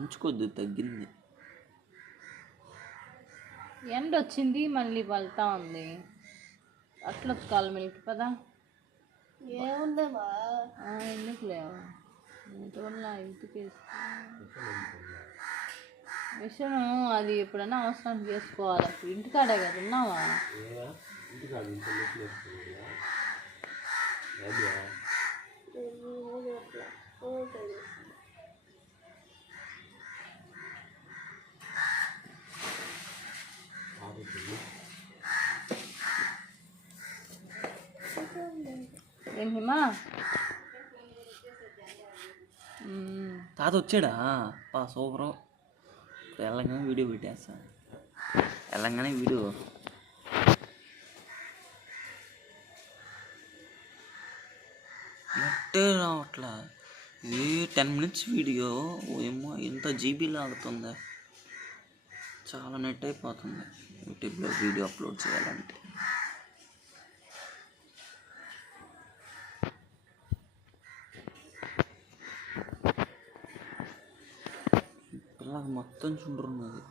దంచుకోద్దు, తగ్గింది. ఎండ వచ్చింది మళ్ళీ వెళ్తా ఉంది. అట్లా కాలు మిల్క్ పదా ఏముందమ్మా ఎందుకు లేవు ఇంటి వల్ల ఇంటికి మిషన్ అది ఎప్పుడైనా అవసరానికి చేసుకోవాలి. అప్పుడు ఇంటికాడే కదా ఉన్నావా? ఏం హిమా తాత వచ్చాడా? సూపరు. వెళ్ళగానే వీడియో పెట్టేస్తా. వెళ్ళగానే వీడియో నెట్టే రావట్లా. 10 minutes వీడియో ఏమో ఎంత జీబీ లాగుతుందా. చాలా నెట్ అయిపోతుంది యూట్యూబ్లో వీడియో అప్లోడ్ చేయాలంటే. పిల్లకి మొత్తం చుండ్రున్నది.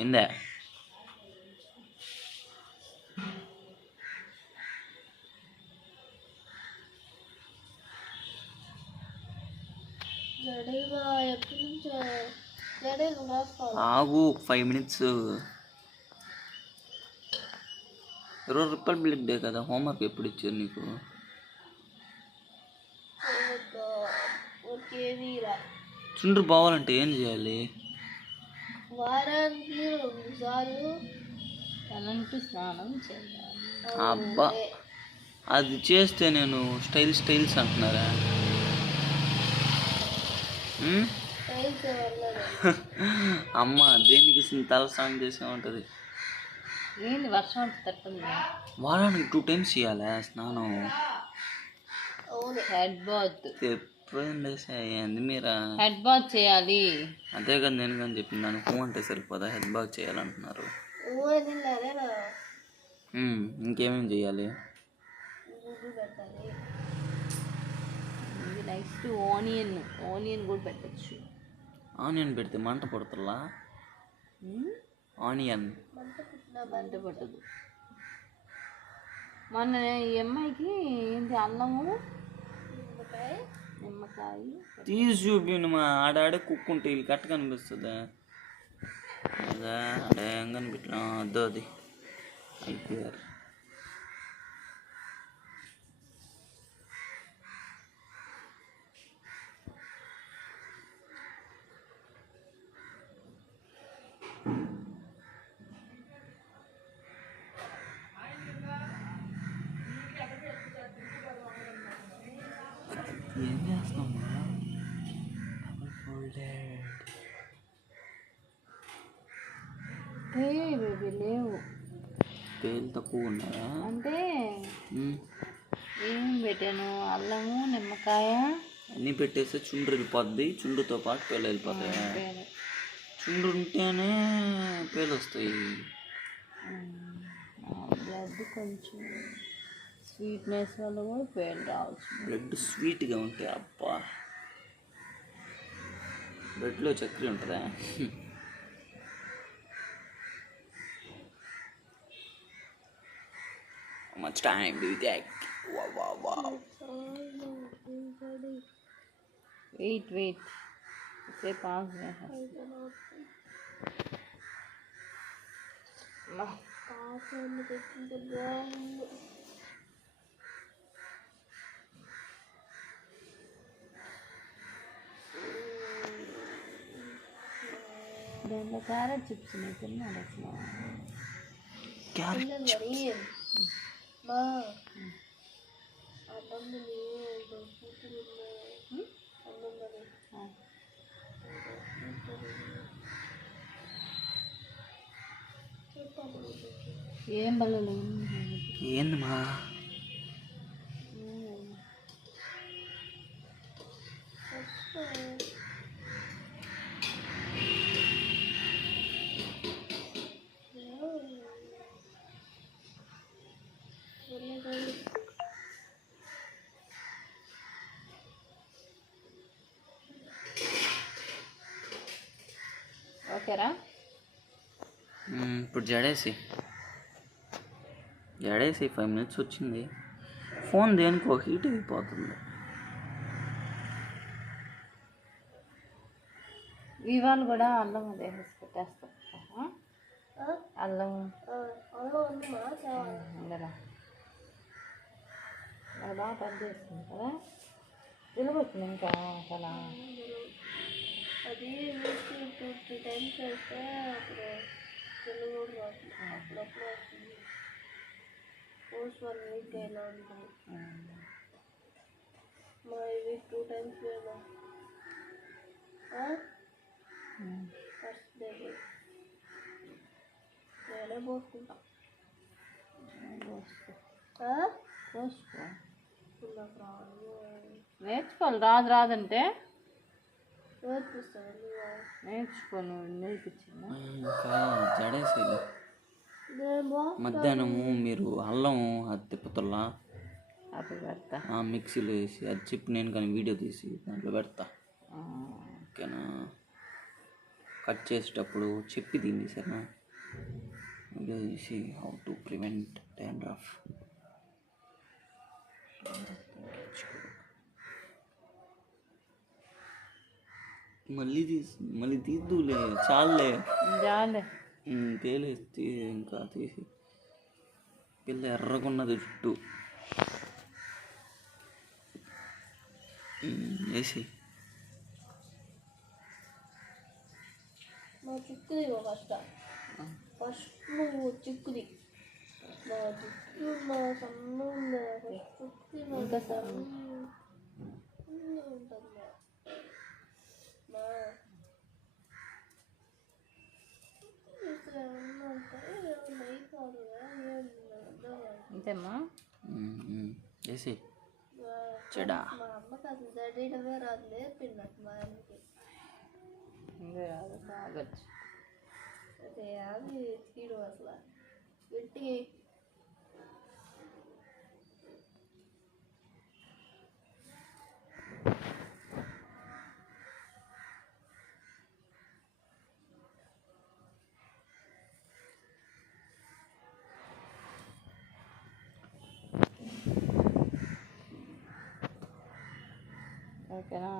ఏందా ఆగు 5 minutes. ఈరోజు రిపబ్లిక్ డే కదా, హోంవర్క్ ఎప్పుడు ఇచ్చారు నీకు? చుండ్రు పోవాలంటే ఏం చేయాలి? వారానికి 2 సార్లు స్నానం చేయాలి. అబ్బా, అది చేస్తే నేను స్టైల్స్ అంటున్నారా? అమ్మ దేనికి తల స్నానం చేసే ఉంటుంది. ఏంది వర్షం తట్టుంది? వారానికి 2 times చేయాలా స్నానం? హెడ్ బాత్ ఎప్పుడైంది మీరా? హెడ్ బాత్ చేయాలి. అదే కదా నేను కానీ చెప్పింది. దానికి హూ అంటే సరిపోదా? Head bath చేయాలంటున్నారు. ఇంకేమేమి చేయాలి? నెక్స్ట్ ఆనియన్ కూడా పెట్టచ్చు. ఆనియన్ పెడితే మంట పడుతుందా? ఆనియన్ మంట పట్టదు. మొన్న ఈ అమ్మాయికి ఏంటి అల్లము నిమ్మకాయ తీసి చూపిండు. మా ఆడాడే కుక్కుంటే వీళ్ళు కట్ట కనిపిస్తుందా? అదా ఆడ ఏం కనిపించా? అద్దో అది అయిపోయారు. ఏం చేస్తున్నావు? లేవు. పేలు తక్కువ ఉన్నాయా? అంటే ఏం పెట్టాను? అల్లము నిమ్మకాయ అన్నీ పెట్టేస్తే చుండ్రు వెళ్ళిపోద్ది. చుండ్రుతో పాటు పేలు వెళ్ళిపోతాయి. చుండ్రు ఉంటేనే పేలు వస్తాయి. బ్లడ్ కొంచెం స్వీట్నెస్ వల్ల కూడా పేలు రావచ్చు. బ్లడ్ స్వీట్గా ఉంటే అబ్బా. బ్లడ్లో చక్కెర ఉంటుందా? much time do you take? Wow. Wait. इसे 5 में है. దాంట్లో క్యారెట్ చిప్స్ తిన్నాడు అసలు. క్యారెట్ చిప్స్ మా ఏం బల్లలు ఏందమ్మా? ఓకేరా? ఇప్పుడు జడేసి 5 మినిట్స్ వచ్చింది. ఫోన్ దేనికో హీట్ అయిపోతుంది. ఇవాళ కూడా అల్లం వేసేసి పెట్టేస్తా. అల్లం ఉండరా బాగా పనిచేస్తుంది కదా. తినబడుతుంది ఇంకా అసలు. అది 2-3 టైమ్స్ వేస్తే అప్పుడు తెలుగు అప్పుడప్పుడు వస్తుంది. పోస్ట్ 1 వీక్ అయినా ఉంటుంది. మా ఈ వీక్ 2 టైమ్స్ లేదా ఫస్ట్ డే నేనే పోసుకుంటా. నేర్చుకోవాలి. రాదంటే నేర్చుకోను. నేర్పించింది ఇంకా జడేసి మధ్యాహ్నము మీరు అల్లం అది తిప్పుతుల్లా అది పెడతా. మిక్సీలో వేసి అది చెప్పి నేను కానీ వీడియో తీసి దాంట్లో పెడతా. ఓకేనా? కట్ చేసేటప్పుడు చెప్పి దీన్ని సరేనా? వీడియో తీసి హౌ టు ప్రివెంట్ డాండ్రఫ్. మళ్ళీ తీద్దులే, చాలే తేలేసి ఇంకా తీసి. పిల్ల ఎర్రగున్నది జుట్టు వేసి. మా చిక్కుది ఫస్ట్ నువ్వు చిక్కుది మా జుట్టు మా సన్న ఉంటుంది. ఇంకా సన్న ఉంటుంది అంతేమ్మా. వేసి చెడా. మా అమ్మకి అసలు జడేయడమే రాదు, నేర్పింది మా అమ్మకి. రాదు బాగొచ్చు. అదే అది తీడు అసలు గట్టి. ఓకేనా?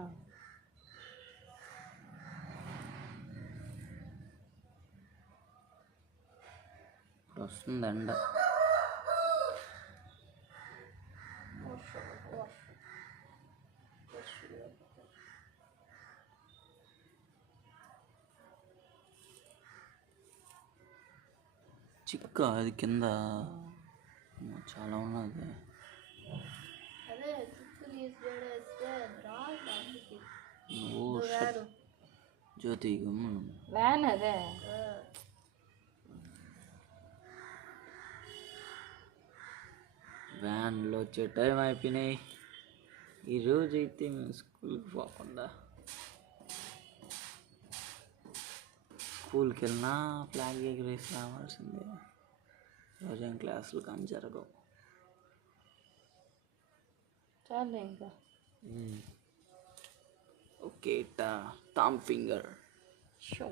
ఇప్పుడు వస్తుంది ఎండ. చిక్క అది కింద చాలా ఉన్నది. అదే చిక్కు తీసి జడేస్తే రాదు. జ్యోతి వ్యాన్ అదే వ్యాన్లో వచ్చే టైం అయిపోయినాయి. ఈరోజు అయితే మేము స్కూల్కి పోకుండా స్కూల్కి వెళ్ళినా ఫ్లాగ్ ఎగరేసి రావాల్సిందే. రోజు క్లాసులు కానీ జరగవు. చాలు ఇంకా. Okay thumb finger show.